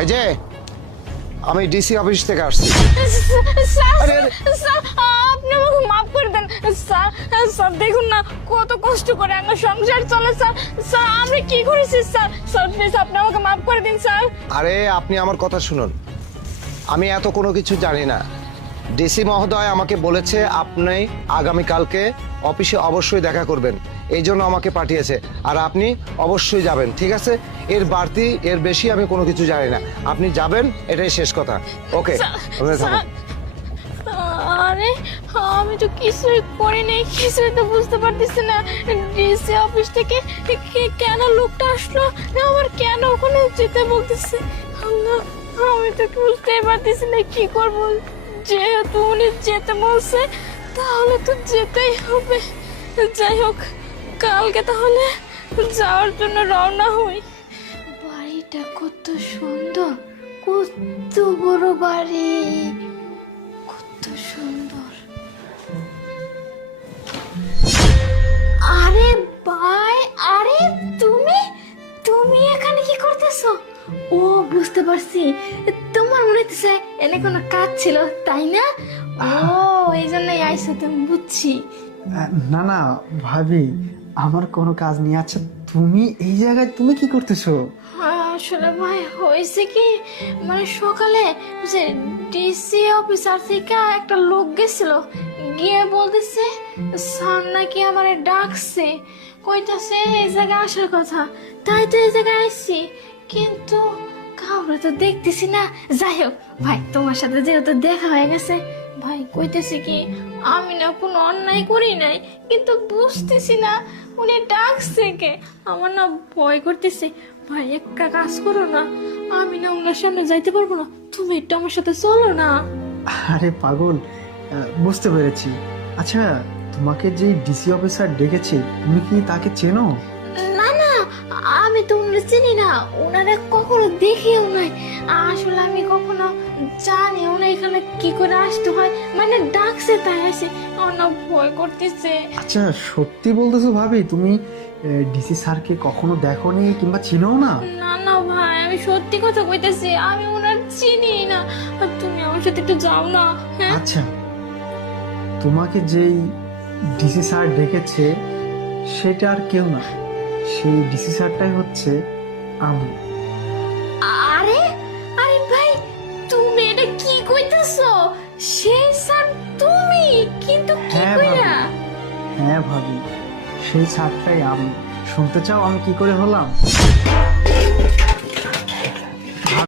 এই যে আমি ডিসি অফিস থেকে আসছি। আপনি আমাকে মাফ করে দেন। স্যার স্যার দেখুন না কত কষ্ট করে আমার সংসার চলে স্যার। স্যার আমরা কি করেছি স্যার? স্যার প্লিজ আপনি আমাকে মাফ করে দিন স্যার। আরে আপনি আমার কথা শুনুন। আমি এত কোনো কিছু জানি না। ডিসি মহোদয় আমাকে বলেছে আপনি আগামীকালকে অফিসে অবশ্যই দেখা করবেন। এই জন্য আমাকে পাঠিয়েছে। আর আপনি অবশ্যই যাবেন ঠিক আছে? এর বাড়তি এর বেশি আমি কোনো কিছু জানি না। আপনি যাবেন এটাই শেষ কথা। ওকে। আরে আমি তো কিছুই করিনি কিছুই তো বুঝতে পারতেছি না। ডিসি অফিস থেকে কে- কেন লোকটা আসলো? আমার কেন ওখানে যেতে বলতেছে? আমি তো বুঝতেই পারতেছি না কি করব। যেহেতু উনি যেতে বলছে তাহলে তো যেতেই হবে। যাই হোক কালকে তাহলে যাওয়ার জন্য রওনা হই। বাড়িটা কত সুন্দর কত বড় বাড়ি কত সুন্দর। আরে ভাই আরে তুমি তুমি এখানে কি করতেছো? ও বুঝতে পারছি। তোমার মনে হচ্ছে এনে কোনো কাজ ছিল তাই না? ও এই জন্যই আইসো তুমি বুঝছি। না না ভাবি আমার কোনো কাজ নেই। আচ্ছা তুমি এই জায়গায় তুমি কি করতেছো? আসলে ভাই, হয়েছে কি মানে সকালে যে ডিসি অফিসার থেকে একটা লোক গেছিল, গিয়ে বলতেছে, স্যার নাকি আমারে ডাকছে। কইতাছে, এই জায়গায় আসার কথা। তাই তো এই জায়গায় আসছি কিন্তু কাউরে তো দেখতেছি না। যাই হোক, ভাই, তোমার সাথে যেহেতু দেখা হয়ে গেছে ভাই কইতেছি কি আমি না কোনো অন্যায় করি নাই কিন্তু বুঝতেছি না উনি ডাকছে কে? আমার না ভয় করতেছে। ভাই একটা কাজ করো না আমি না ওনার সামনে যাইতে পারব না তুমি একটু আমার সাথে চলো না। আরে পাগল বুঝতে পেরেছি। আচ্ছা তোমাকে যে ডিসি অফিসার ডেকেছে তুমি কি তাকে চেনো? না না আমি তো ওনারা চিনি না ওনারা কখনো দেখিও নাই। আসলে আমি কখনো জানি ওনা এখানে কি করে আসতে হয়। মানে ডাকছে তাই আসে আমার না ভয় করতেছে। আচ্ছা সত্যি বলতেছো ভাবি তুমি ডিসি স্যারকে কখনো দেখোনি কিংবা চিনো না? না না ভাই আমি সত্যি কথা কইতেছি আমি ওনার চিনি না। আর তুমি আমার সাথে একটু যাও না হ্যাঁ? আচ্ছা তোমাকে যেই ডিসি স্যার ডেকেছে সেটা আর কেউ না। সেই ডিসি স্যারটাই হচ্ছে আমি। হ্যাঁ ভাবি সেই ছাদটাই আমি। শুনতে চাও আমি কি করে হলাম?